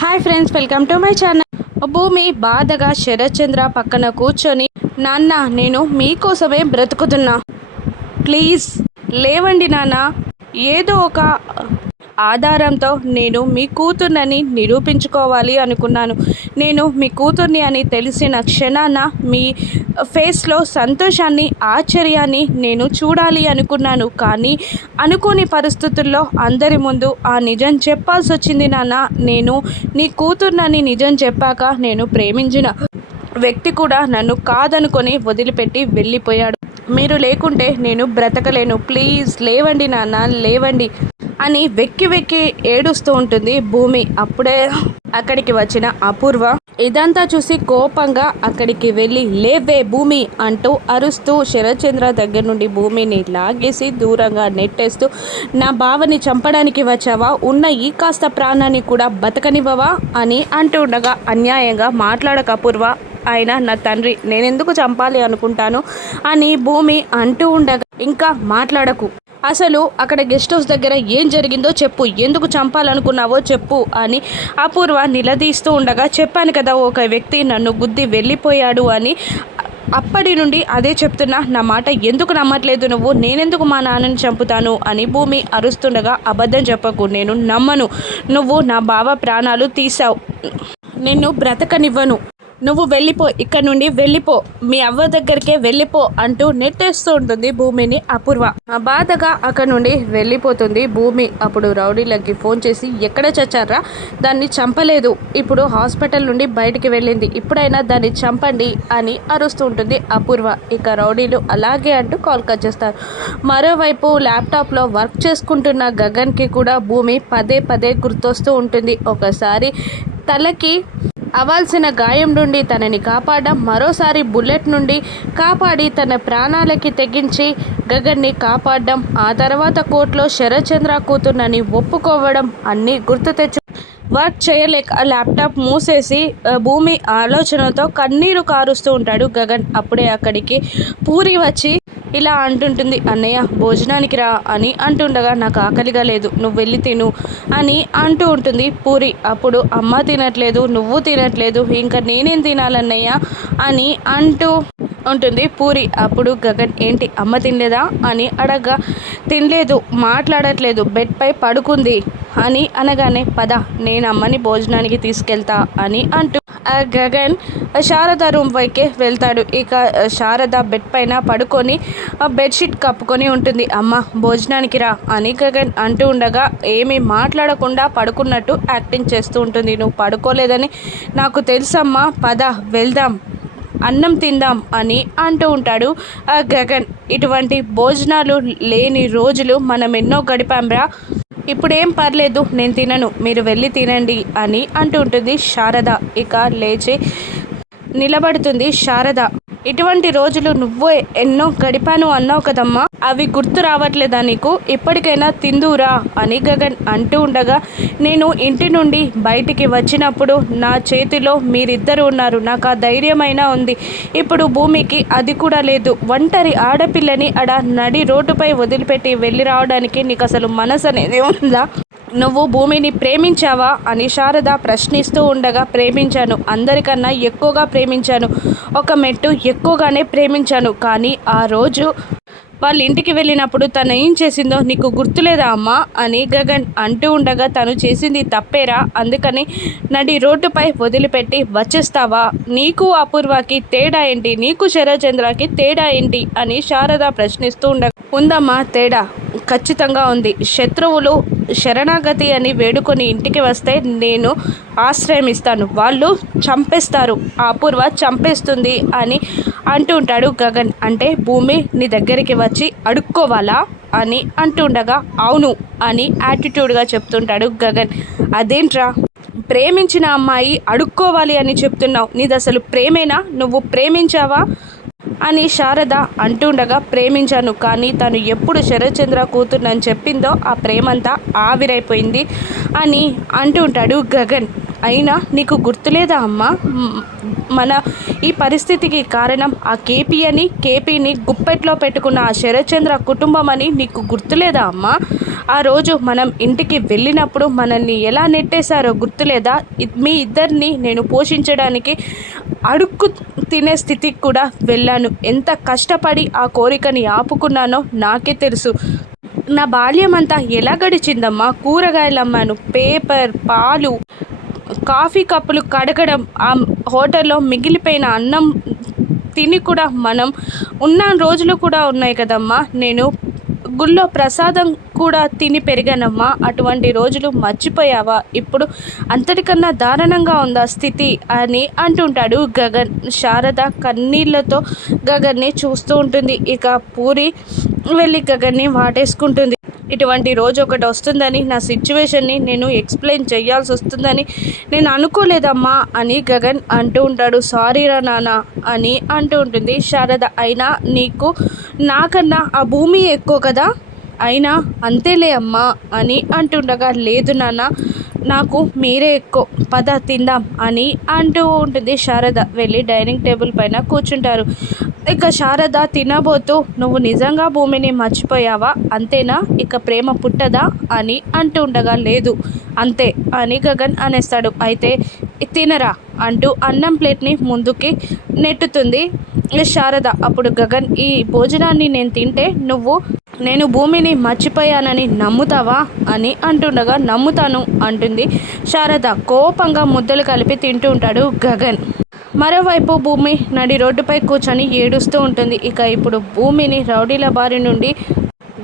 Hi friends welcome to my channel Bhumi బాధగా శరత్చంద్ర పక్కన కూర్చొని నాన్న నేను మీకోసమే బ్రతుకుతున్నా. ప్లీజ్ లేవండి నాన్న. ఏదో ఒక ఆధారంతో నేను మీ కూతుర్నని నిరూపించుకోవాలి అనుకున్నాను. నేను మీ కూతుర్ని అని తెలిసిన క్షణాన మీ ఫేస్లో సంతోషాన్ని ఆశ్చర్యాన్ని నేను చూడాలి అనుకున్నాను. కానీ అనుకోని పరిస్థితుల్లో అందరి ముందు ఆ నిజం చెప్పాల్సి వచ్చింది నాన్న. నేను నీ కూతుర్నని నిజం చెప్పాక నేను ప్రేమించిన వ్యక్తి కూడా నన్ను కాదనుకొని వదిలిపెట్టి వెళ్ళిపోయాడు. మీరు లేకుంటే నేను బ్రతకలేను. ప్లీజ్ లేవండి నాన్న లేవండి. అని వెక్కి వెక్కి ఏడుస్తూ ఉంటుంది భూమి. అప్పుడే అక్కడికి వచ్చిన అపూర్వ ఇదంతా చూసి కోపంగా అక్కడికి వెళ్ళి లేవే భూమి అంటూ అరుస్తూ శరత్చంద్ర దగ్గర నుండి భూమిని లాగేసి దూరంగా నెట్టేస్తూ నా బావని చంపడానికి వచ్చావా? ఉన్న ఈ కాస్త ప్రాణాన్ని కూడా బతకనివ్వవా? అని అంటూ ఉండగా అన్యాయంగా మాట్లాడక అపూర్వ ఆయన నా తండ్రి నేనెందుకు చంపాలి అనుకుంటాను? అని భూమి అంటూ ఉండగా ఇంకా మాట్లాడకు. అసలు అక్కడ గెస్ట్ హౌస్ దగ్గర ఏం జరిగిందో చెప్పు. ఎందుకు చంపాలనుకున్నావో చెప్పు అని అపూర్వ నిలదీస్తూ ఉండగా చెప్పాను కదా ఒక వ్యక్తి నన్ను గుద్ది వెళ్ళిపోయాడు అని. అప్పటి నుండి అదే చెప్తున్నా నా మాట ఎందుకు నమ్మట్లేదు నువ్వు? నేనెందుకు మా నాన్నని చంపుతాను? అని భూమి అరుస్తుండగా అబద్ధం చెప్పకు నేను నమ్మను. నువ్వు నా బావ ప్రాణాలు తీసావు. నిన్ను బ్రతకనివ్వను. నువ్వు వెళ్ళిపో ఇక్కడ నుండి వెళ్ళిపో మీ అవ్వ దగ్గరికే వెళ్ళిపో అంటూ నెట్టేస్తూ ఉంటుంది భూమిని అపూర్వ. ఆ బాధగా అక్కడ నుండి వెళ్ళిపోతుంది భూమి. అప్పుడు రౌడీలకి ఫోన్ చేసి ఎక్కడ చచ్చారా? దాన్ని చంపలేదు. ఇప్పుడు హాస్పిటల్ నుండి బయటికి వెళ్ళింది. ఇప్పుడైనా దాన్ని చంపండి అని అరుస్తూ ఉంటుంది అపూర్వ. ఇక రౌడీలు అలాగే అంటూ కాల్ కట్ చేస్తారు. మరోవైపు ల్యాప్టాప్లో వర్క్ చేసుకుంటున్న గగన్కి కూడా భూమి పదే పదే గుర్తొస్తూ ఉంటుంది. ఒకసారి తలకి అవ్వాల్సిన గాయం నుండి తనని కాపాడ మరోసారి బుల్లెట్ నుండి కాపాడి తన ప్రాణాలకి తెగించి గగన్ని కాపాడడం ఆ తర్వాత కోర్టులో శరత్చంద్ర కూతుర్నని ఒప్పుకోవడం అన్నీ గుర్తు తెచ్చు. వర్క్ చేయలేక ల్యాప్టాప్ మూసేసి భూమి ఆలోచనతో కన్నీరు కారుస్తూ ఉంటాడు గగన్. అప్పుడే అక్కడికి పూరి వచ్చి ఇలా అంటుంటుంది అన్నయ్య భోజనానికి రా అని అంటుండగా నాకు ఆకలిగా లేదు నువ్వు వెళ్ళి తిను అని అంటూ ఉంటుంది పూరి. అప్పుడు అమ్మ తినట్లేదు నువ్వు తినట్లేదు ఇంకా నేనేం తినాలన్నయ్య అని అంటూ ఉంటుంది పూరి. అప్పుడు గగన్ ఏంటి అమ్మ తినలేదా? అని అడగగా. తినలేదు మాట్లాడట్లేదు బెడ్పై పడుకుంది. అని అనగానే పద నేను అమ్మని భోజనానికి తీసుకెళ్తా అని అంటూ గగన్ శారద రూమ్ వైకే వెళ్తాడు. ఇక శారద బెడ్ పైన పడుకొని బెడ్షీట్ కప్పుకొని ఉంటుంది. అమ్మ భోజనానికి రా అని గగన్ అంటూ ఉండగా ఏమీ మాట్లాడకుండా పడుకున్నట్టు యాక్టింగ్ చేస్తూ ఉంటుంది. నువ్వు పడుకోలేదని నాకు తెలుసమ్మా. పద వెళ్దాం అన్నం తిందాం అని అంటూ ఉంటాడు గగన్. ఇటువంటి భోజనాలు లేని రోజులు మనం ఎన్నో గడిపాంరా? ఇప్పుడేం పర్లేదు నేను తినను మీరు వెళ్ళి తినండి అని అంటుంటుంది శారద. ఇక లేచి నిలబడుతుంది శారద. ఇటువంటి రోజులు నువ్వే ఎన్నో గడిపాను అన్నావు కదమ్మా. అవి గుర్తు రావట్లేదా నీకు? ఇప్పటికైనా తిందురా అని గగన్ అంటూ ఉండగా నేను ఇంటి నుండి బయటికి వచ్చినప్పుడు నా చేతిలో మీరిద్దరు ఉన్నారు. నాకు ఆ ధైర్యమైనా ఉంది. ఇప్పుడు భూమికి అది కూడా లేదు. ఒంటరి ఆడపిల్లని అడ నడి రోడ్డుపై వదిలిపెట్టి వెళ్ళి రావడానికి నీకు అసలు మనసు అనేది ఉందా? నువ్వు భూమిని ప్రేమించావా? అని శారద ప్రశ్నిస్తూ ఉండగా ప్రేమించాను. అందరికన్నా ఎక్కువగా ప్రేమించాను. ఒక మెట్టు ఎక్కువగానే ప్రేమించాను. కానీ ఆ రోజు వాళ్ళ ఇంటికి వెళ్ళినప్పుడు తను ఏం చేసిందో నీకు గుర్తులేదా అమ్మా? అని గగన్ అంటూ ఉండగా తను చేసింది తప్పేరా? అందుకని నడి రోడ్డుపై వదిలిపెట్టి వచ్చేస్తావా? నీకు అపూర్వకి తేడా ఏంటి? నీకు శరచంద్రకి తేడా ఏంటి? అని శారద ప్రశ్నిస్తూ ఉండగా ఉందమ్మా తేడా ఖచ్చితంగా ఉంది. శత్రువులు శరణాగతి అని వేడుకొని ఇంటికి వస్తే నేను ఆశ్రయం ఇస్తాను. వాళ్ళు చంపేస్తారు. అపూర్వ చంపేస్తుంది అని అంటూ ఉంటాడు గగన్. అంటే భూమి నీ దగ్గరికి వచ్చి అడుక్కోవాలా అని అంటుండగా అవును అని యాటిట్యూడ్గా చెప్తుంటాడు గగన్. అదేంట్రా? ప్రేమించిన అమ్మాయి అడుక్కోవాలి అని చెప్తున్నావు. నీది అసలు ప్రేమేనా? నువ్వు ప్రేమించావా? అని శారద అంటుండగా ప్రేమించాను కానీ తను ఎప్పుడు శరత్చంద్ర కూతురునని చెప్పిందో ఆ ప్రేమంతా ఆవిరైపోయింది అని అంటుంటాడు గగన్. అయినా నీకు గుర్తులేదా అమ్మా? మన ఈ పరిస్థితికి కారణం ఆ కేపీ అని కేపీని గుప్పెట్లో పెట్టుకున్న ఆ శరత్చంద్ర కుటుంబం అని నీకు గుర్తులేదా అమ్మా? ఆ రోజు మనం ఇంటికి వెళ్ళినప్పుడు మనల్ని ఎలా నెట్టేశారో గుర్తులేదా? మీ ఇద్దరిని నేను పోషించడానికి అడుక్కు తినే స్థితికి కూడా వెళ్ళాను. ఎంత కష్టపడి ఆ కోరికని ఆపుకున్నానో నాకే తెలుసు. నా బాల్యం అంతా ఎలా గడిచిందమ్మా? కూరగాయలు అమ్మాను పేపర్ పాలు కాఫీ కప్పులు కడగడం ఆ హోటల్లో మిగిలిపోయిన అన్నం తిని కూడా మనం ఉన్న రోజులు కూడా ఉన్నాయి కదమ్మా. నేను గుళ్ళో ప్రసాదం కూడా తిని పెరిగానమ్మా. అటువంటి రోజులు మర్చిపోయావా? ఇప్పుడు అంతటికన్నా దారుణంగా ఉందా స్థితి అని అంటుంటాడు గగన్. శారద కన్నీళ్ళతో గగన్ని చూస్తూ ఉంటుంది. ఇక పూరి వెళ్ళి గగన్ని వాటేసుకుంటుంది. ఇటువంటి రోజు ఒకటి వస్తుందని నా సిచ్యువేషన్ని నేను ఎక్స్ప్లెయిన్ చేయాల్సి వస్తుందని నేను అనుకోలేదమ్మా అని గగన్ అంటూ ఉంటాడు. సారీ రా నాన్న అని అంటూ ఉంటుంది. శారద అయినా నీకు నాకన్నా ఆ భూమి ఎక్కువ కదా? అయినా అంతేలే అమ్మా అని అంటుండగా లేదు నాన్న నాకు మీరే ఎక్కువ పద తిందాం అని అంటూ ఉంటుంది శారద. వెళ్ళి డైనింగ్ టేబుల్ పైన కూర్చుంటారు. ఇక శారద తినబోతూ నువ్వు నిజంగా భూమిని మర్చిపోయావా? అంతేనా? ఇక ప్రేమ పుట్టదా? అని అంటూ ఉండగా లేదు అంతే అని గగన్ అనేస్తాడు. అయితే తినరా? అంటూ అన్నం ప్లేట్ని ముందుకి నెట్టుతుంది శారద. అప్పుడు గగన్ ఈ భోజనాన్ని నేను తింటే నువ్వు నేను భూమిని మర్చిపోయానని నమ్ముతావా అని అంటుండగా నమ్ముతాను అంటుంది. శారద కోపంగా ముద్దలు కలిపి తింటూ ఉంటాడు గగన్. మరోవైపు భూమి నడి రోడ్డుపై కూర్చొని ఏడుస్తూ ఉంటుంది. ఇక ఇప్పుడు భూమిని రౌడీల బారి నుండి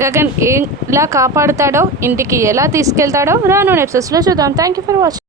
గగన్ ఎలా కాపాడుతాడో ఇంటికి ఎలా తీసుకెళ్తాడో రాను ఎపిసోడ్స్లో చూద్దాం. Thank you for watching